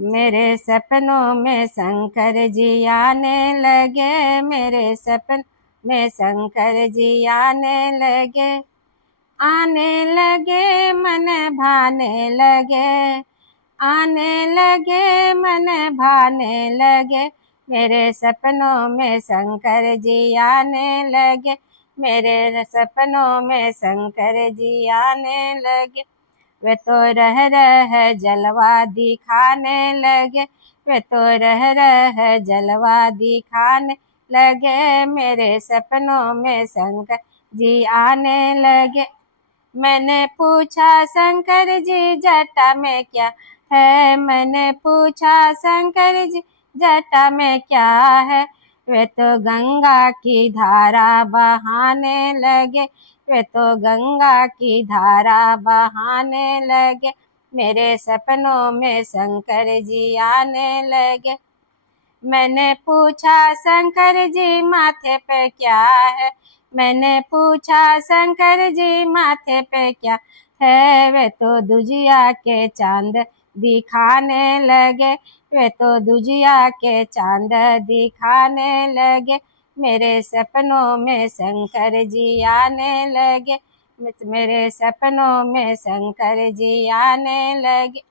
मेरे सपनों में शंकर जी आने लगे, मेरे सपन में शंकर जी आने लगे मन भाने लगे, आने लगे मन भाने लगे। मेरे सपनों में शंकर जी आने लगे, मेरे सपनों में शंकर जी आने लगे। वे तो रह रह जलवा दिखाने लगे, वे तो रह रह जलवा दिखाने लगे। मेरे सपनों में शंकर जी आने लगे। मैंने पूछा शंकर जी जटा में क्या है, मैंने पूछा शंकर जी जटा में क्या है। वे तो गंगा की धारा बहाने लगे, वे तो गंगा की धारा बहाने लगे। मेरे सपनों में शंकर जी आने लगे। मैंने पूछा शंकर जी माथे पे क्या है, मैंने पूछा शंकर जी माथे पे क्या है। वे तो दुजिया के चांद दिखाने लगे, वे तो दुजिया के चांद दिखाने लगे। मेरे सपनों में शंकर जी आने लगे, मेरे सपनों में शंकर जी आने लगे।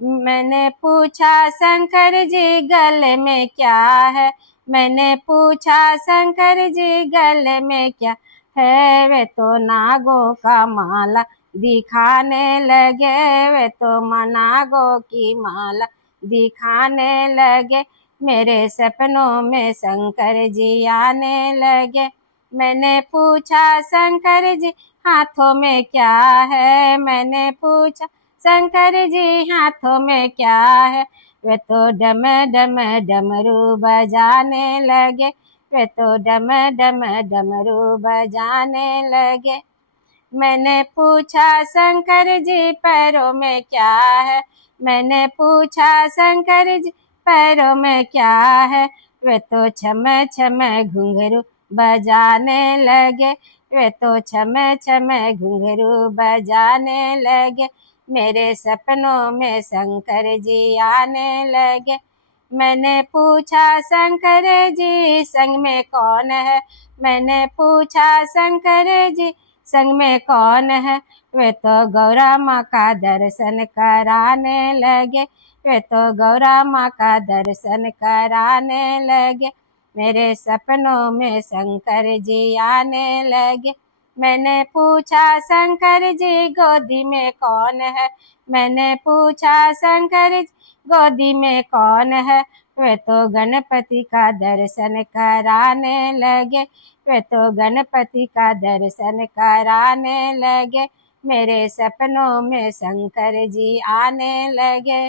मैंने पूछा शंकर जी गले में क्या है, मैंने पूछा शंकर जी गले में क्या है। वे तो नागों का माला दिखाने लगे, वे तो नागों की माला दिखाने लगे। मेरे सपनों में शंकर जी आने लगे। मैंने पूछा शंकर जी हाथों में क्या है, मैंने पूछा शंकर जी हाथों में क्या है। वे तो डम डम डमरू बजाने लगे, वे तो डम डम डमरू बजाने लगे। मैंने पूछा शंकर जी पैरों में क्या है, मैंने पूछा शंकर जी पैरों में क्या है। वे तो छम छम घुंघरू बजाने लगे, वे तो छम छम घुंघरू बजाने लगे। मेरे सपनों में शंकर जी आने लगे। मैंने पूछा शंकर जी संग में कौन है, मैंने पूछा शंकर जी संग में कौन है। वे तो गौरा माँ का दर्शन कराने लगे, वे तो गौरा माँ का दर्शन कराने लगे। मेरे सपनों में शंकर जी आने लगे। मैंने पूछा शंकर जी गोदी में कौन है, मैंने पूछा शंकर जी गोदी में कौन है। वे तो गणपति का दर्शन कराने लगे, वे तो गणपति का दर्शन कराने लगे। मेरे सपनों में शंकर जी आने लगे।